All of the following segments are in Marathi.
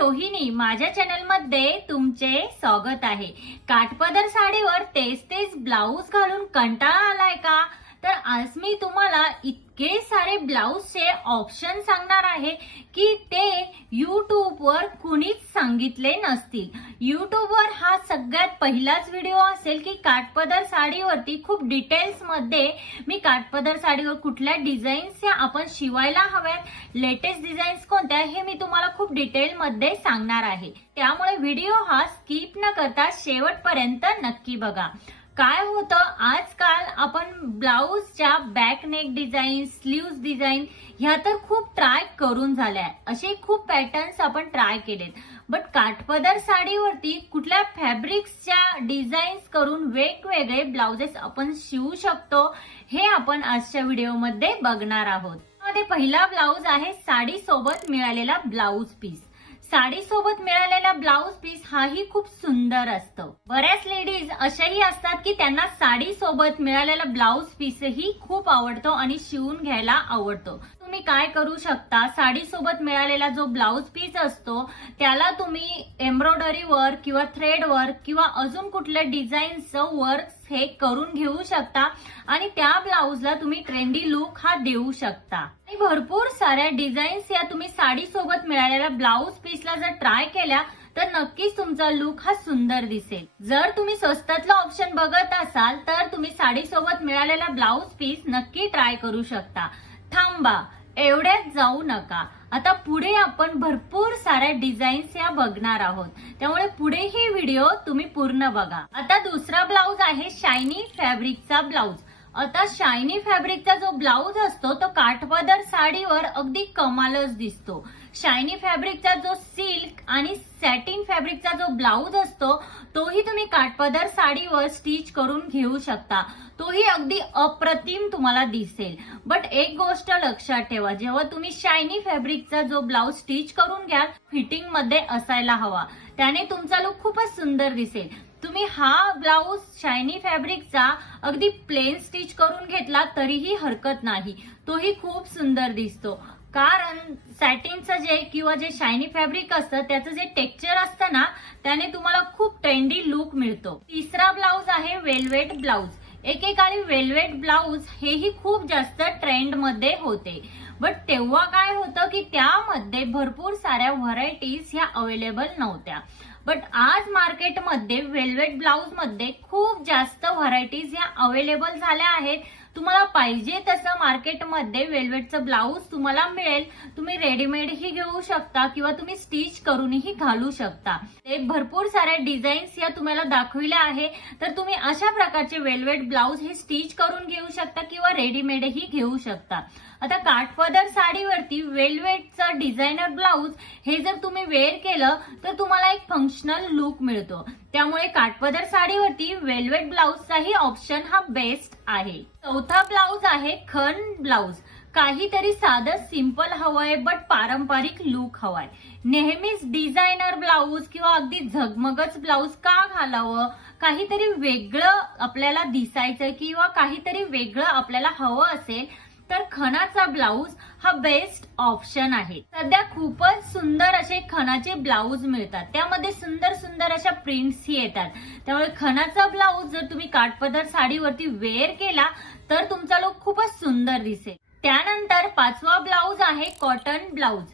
रोहिणी, माझ्या चॅनल मध्ये तुमचे स्वागत आहे। काठपदर साडीवर तेच तेच ब्लाऊज घालून कंटाळा आलाय का? तर आज मी तुम्हाला इतके सारे ब्लाऊजचे ऑप्शन सांगणार आहे की ते YouTube वर कुणीच सांगितले नसतील। YouTube वर हा सगळ्यात पहिलाच व्हिडिओ असेल की काठपदर साडीवरती खूप डिटेल्स मध्ये मी काठपदर साडीवर कुठल्या डिझाईन्स या आपण शिवायला हव्यात, लेटेस्ट डिझाईन्स कोणत्या हे मी तुम्हाला खूप डिटेल मध्ये सांगणार आहे। त्यामुळे व्हिडिओ हा स्किप न करता शेवटपर्यंत नक्की बघा। काय होतं, आजकाल आपण ब्लाऊजच्या back neck design, sleeves design ह्या तर खूप ट्राय करून झाल्या। असे खूप पॅटर्न्स आपण ट्राय केलेत, बट काठपदर साडीवरती कुठल्या फॅब्रिक्सच्या डिझाईन्स करून वेगवेगळे ब्लाउजेस आपण शिवू शकतो हे आपण आजच्या व्हिडिओमध्ये बघणार आहोत। त्यामध्ये पहिला ब्लाऊज आहे साडी सोबत मिळालेला ब्लाऊज पीस। साडी सोबत मिळालेला ब्लाऊज पीस हाही खूप सुंदर असतो। बऱ्याच लेडीज अशाही असतात की त्यांना साडी सोबत मिळालेला ब्लाऊज पीसही खूप आवडतो आणि शिवून घ्यायला आवडतो। तुम्ही काय करू शकता, साडी सोबत मिळालेला जो ब्लाऊज पीस असतो त्याला तुम्ही एम्ब्रॉयडरी वर्क किंवा थ्रेड वर्क किंवा अजून कुठल्या डिझाईनचं वर्क हे करून घेऊ शकता आणि त्या ब्लाऊजला तुम्ही ट्रेंडी लुक हा देऊ शकता। आणि भरपूर साऱ्या डिझाईन्स या तुम्ही साडी सोबत मिळालेल्या ब्लाऊज पीसला जर ट्राय केल्या तर नक्कीच तुमचा लुक हा सुंदर दिसेल। जर तुम्ही स्वस्तातला ऑप्शन बघत असाल तर तुम्ही साडी सोबत मिळालेला ब्लाऊज पीस नक्की ट्राय करू शकता। थांबा, एवढ्यात जाऊ नका, आता पुढे आपण भरपूर साऱ्या डिझाईन्स या बघणार आहोत, त्यामुळे पुढे ही व्हिडिओ तुम्ही पूर्ण बघा। आता दुसरा ब्लाऊज आहे शायनी फॅब्रिकचा ब्लाऊज। आता शायनी फॅब्रिकचा जो ब्लाऊज असतो तो काठपदर साडीवर अगदी कमालच दिसतो। शायनी फॅब्रिकचा जो सिल्क आणि सॅटिन फॅब्रिकचा जो ब्लाऊज असतो तोही तुम्ही काठपदर साडीवर स्टिच करून घेऊ शकता, तोही अगदी अप्रतिम तुम्हाला दिसेल। बट एक गोष्ट लक्षात ठेवा, जेव्हा तुम्ही शायनी फॅब्रिकचा जो ब्लाऊज स्टिच करून घ्याल फिटिंग मध्ये असायला हवा, त्याने तुमचा लुक खूपच सुंदर दिसेल। तुम्ही हा ब्लाऊज शायनी फॅब्रिकचा अगदी प्लेन स्टिच करून घेतला तरीही हरकत नाही, तोही खूप सुंदर दिसतो। कारण सॅटिनचं जे किंवा जे शायनी फॅब्रिक असतं त्याचं जे टेक्स्चर असतं ना, त्याने तुम्हाला खूप ट्रेंडी लुक मिळतो। तिसरा ब्लाऊज आहे वेल्वेट ब्लाऊज। एकेकाळी वेल्वेट ब्लाऊज हेही खूप जास्त ट्रेंड मध्ये होते, बट तेव्हा काय होतं की त्यामध्ये भरपूर साऱ्या व्हरायटीज ह्या अवेलेबल नव्हत्या। बट आज मार्केटमध्ये वेल्वेट ब्लाऊज मध्ये खूप जास्त व्हरायटीज ह्या अवेलेबल झाल्या आहेत। तुम्हाला पाहिजे तसं मार्केटमध्ये वेल्वेटचं ब्लाऊज तुम्हाला मिळेल। तुम्ही रेडीमेड ही घेऊ शकता किंवा तुम्ही स्टिच करूनही घालू शकता। ते भरपूर साऱ्या डिझाईन्स या तुम्हाला दाखविल्या आहे, तर तुम्ही अशा प्रकारचे वेल्वेट ब्लाऊज हे स्टिच करून घेऊ शकता किंवा रेडीमेड ही घेऊ शकता। आता काठपदर साडीवरती वेल्वेटचं डिझायनर ब्लाऊज हे जर तुम्ही वेअर केलं तर तुम्हाला एक फंक्शनल लुक मिळतो, त्यामुळे काठपदर साडीवरती वेल्वेट ब्लाऊजचाही ऑप्शन हा बेस्ट आहे। चौथा ब्लाऊज आहे खण ब्लाऊज। काहीतरी साधं सिंपल हवंय बट पारंपरिक लुक हवाय। नेहमीच डिझायनर ब्लाऊज किंवा अगदी झगमगच ब्लाऊज का घालावं, काहीतरी वेगळं आपल्याला दिसायचं किंवा काहीतरी वेगळं आपल्याला हवं असेल तर खणाचा ब्लाऊज हा बेस्ट ऑप्शन आहे। सध्या खूपच सुंदर असे खणाचे ब्लाऊज मिळतात, त्यामध्ये सुंदर सुंदर अशा प्रिंट्स ही येतात, त्यामुळे खणाचा ब्लाऊज जर तुम्ही काठपदर साडीवरती वेअर केला तर तुमचा लुक खूपच सुंदर दिसेल। त्यानंतर पाचवा ब्लाऊज आहे कॉटन ब्लाऊज।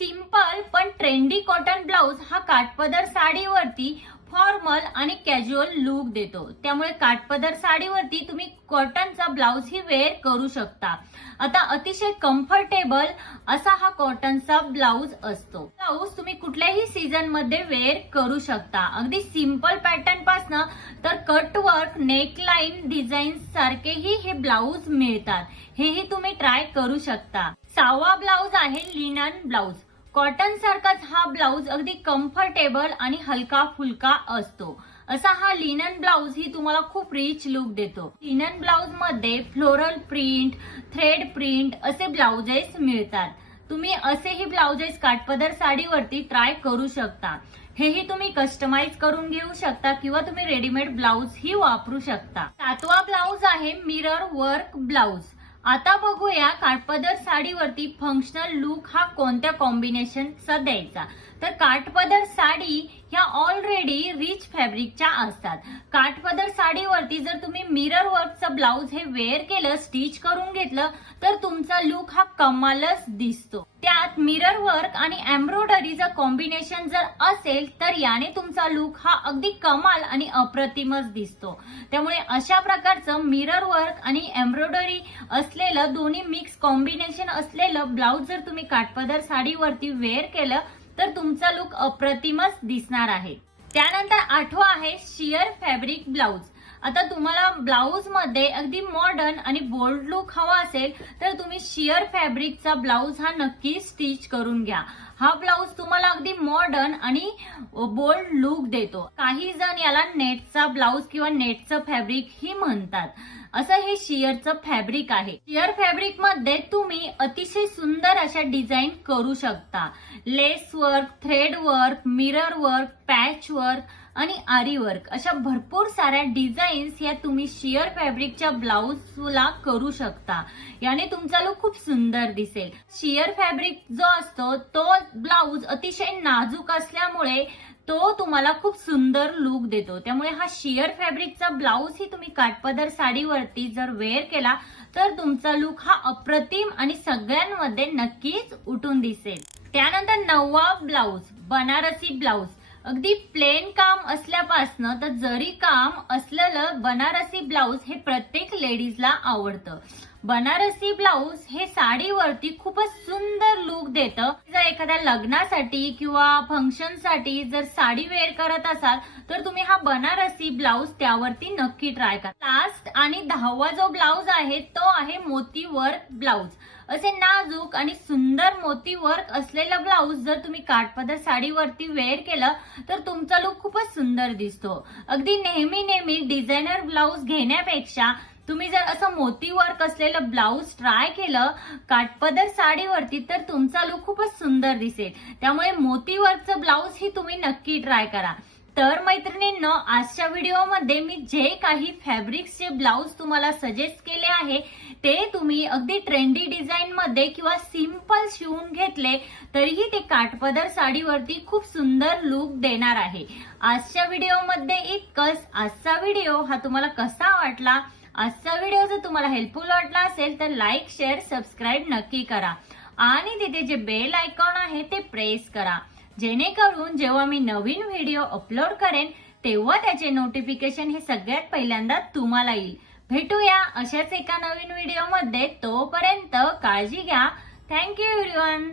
सिंपल पण ट्रेंडी कॉटन ब्लाऊज हा काठपदर साडीवरती फॉर्मल आणि कॅज्युअल लुक देतो, त्यामुळे काठपदर साडीवरती तुम्ही कॉटनचा ब्लाऊज ही वेअर करू शकता। आता अतिशय कम्फर्टेबल असा हा कॉटनचा ब्लाऊज असतो। ब्लाऊज तुम्ही कुठल्याही सीझन मध्ये वेअर करू शकता, अगदी सिंपल पॅटर्न पासून तर कटवर्क, नेकलाईन डिझाईन सारखेही हे ब्लाऊज मिळतात, हेही तुम्ही ट्राय करू शकता। सहावा ब्लाऊज आहे लिनन ब्लाऊज। कॉटन सारखाच हा ब्लाऊज अगदी कम्फर्टेबल आणि हलका फुलका असतो। असा हा लिनन ब्लाऊज ही तुम्हाला खूप रिच लुक देतो। लिनन ब्लाऊज मध्ये फ्लोरल प्रिंट, थ्रेड प्रिंट असे ब्लाऊजेस मिळतात। तुम्ही असेही ब्लाऊजेस काठपदर साडीवरती ट्राय करू शकता, हेही तुम्ही कस्टमाइज करून घेऊ शकता किंवा तुम्ही रेडीमेड ब्लाऊज ही वापरू शकता। सातवा ब्लाऊज आहे मिरर वर्क ब्लाऊज। आता बघूया काठपदर साडीवरती फंक्शनल लुक हा कोणत्या कॉम्बिनेशनचा द्यायचा. तर काठपदर साडी ह्या ऑलरेडी रिच फॅब्रिकच्या असतात. काठपदर साडीवरती जर तुम्ही मिरर वर्कचं ब्लाउज हे वेअर केलं, स्टिच करून घेतलं, तर तुमचा लुक हा कमालच दिसतो. त्यात मिरर वर्क आणि एम्ब्रॉयडरीचं कॉम्बिनेशन जर असेल तर याने तुमचा लुक हा अगदी कमाल आणि अप्रतिमच दिसतो. त्यामुळे अशा प्रकारचं मिरर वर्क आणि एम्ब्रॉयडरी असलेलं दोन्ही मिक्स कॉम्बिनेशन असलेलं ब्लाउज जर तुम्ही काठपदर साडीवरती वेअर केलं तर तुमचा लुक अप्रतिमच दिसणार आहे. त्यानंतर 8वा आहे शियर फॅब्रिक ब्लाउज. आता तुम्हाला ब्लाउज मध्ये अगदी मॉडर्न आणि बोल्ड लुक हवा असेल तर तुम्ही शियर फॅब्रिकचा ब्लाउज हा नक्की स्टिच करून घ्या. हा ब्लाउज तुम्हाला अगदी मॉडर्न आणि बोल्ड लुक देतो. काही जण याला नेटचा ब्लाउज किंवा नेटचं फॅब्रिक ही म्हणतात. असं हे शियरचं फॅब्रिक आहे. शियर फॅब्रिक मध्ये तुम्ही अतिशय सुंदर अशा डिझाईन करू शकता. Lace work, thread work, mirror work, patch work आणि आरी वर्क अशा भरपूर साऱ्या डिझाईन्स या तुम्ही शियर फॅब्रिकच्या ब्लाउजला करू शकता. याने तुमचा लुक खूप सुंदर दिसेल. शियर फॅब्रिक जो असतो तो ब्लाउज अतिशय नाजूक असल्यामुळे तो तुम्हाला खूप सुंदर लुक देतो. त्यामुळे हा शियर फॅब्रिकचा ब्लाउज ही तुम्ही काठपदर साडीवरती जर वेअर केला तर तुमचा लुक हा अप्रतिम आणि सगळ्यांमध्ये नक्कीच उठून दिसेल. त्यानंतर 9वा ब्लाउज बनारसी ब्लाउज. अगदी प्लेन काम असल्यापासनं तर जरी काम असलेलं बनारसी ब्लाउज हे प्रत्येक लेडीजला आवडतं. बनारसी ब्लाउज हे साडीवरती खूपच सुंदर लुक देतं. जर एखाद्या लग्नासाठी किंवा फंक्शनसाठी जर साडी वेअर करत असाल तर तुम्ही हा बनारसी ब्लाउज त्यावरती नक्की ट्राय करा. लास्ट आणि 10वा जो ब्लाउज आहे तो आहे मोती वर्क ब्लाउज. असे नाजूक आणि सुंदर मोती वर्क असलेलं ब्लाउज जर तुम्ही काठपदर साडीवरती वेअर केलं तर तुमचा लुक खूपच सुंदर दिसतो. अगदी नेहमी डिझायनर ब्लाउज घेण्यापेक्षा तुम्ही जर असं मोती वर्क असलेलं ब्लाउज ट्राय केलं काठपदर साडीवरती तर तुमचा लुक खूपच सुंदर दिसेल. त्यामुळे मोती वर्कचं ब्लाउज ही तुम्ही नक्की ट्राय करा. तर मैत्रिणींनो, आजच्या व्हिडिओमध्ये मी जे काही फॅब्रिक्सचे ब्लाउज तुम्हाला सजेस्ट केले आहे ते तुम्ही अगदी ट्रेंडी डिझाईन मध्ये किंवा सिंपल शिवून घेतले तरीही ते काठपदर साडीवरती खूप सुंदर लुक देणार आहे. आजच्या व्हिडिओमध्ये इतकंच. आजचा व्हिडिओ हा तुम्हाला कसा वाटला? आजचा व्हिडिओ जर तुम्हाला हेल्पफुल वाटला असेल तर लाईक, शेअर, सबस्क्राईब नक्की करा आणि तिथे जे बेल आयकॉन आहे ते प्रेस करा, जेणेकरून जेव्हा मी नवीन व्हिडिओ अपलोड करेन तेव्हा त्याचे नोटिफिकेशन हे सगळ्यात पहिल्यांदा तुम्हाला येईल. भेटूया अशाच एका नवीन व्हिडिओमध्ये. तोपर्यंत काळजी घ्या. Thank you everyone.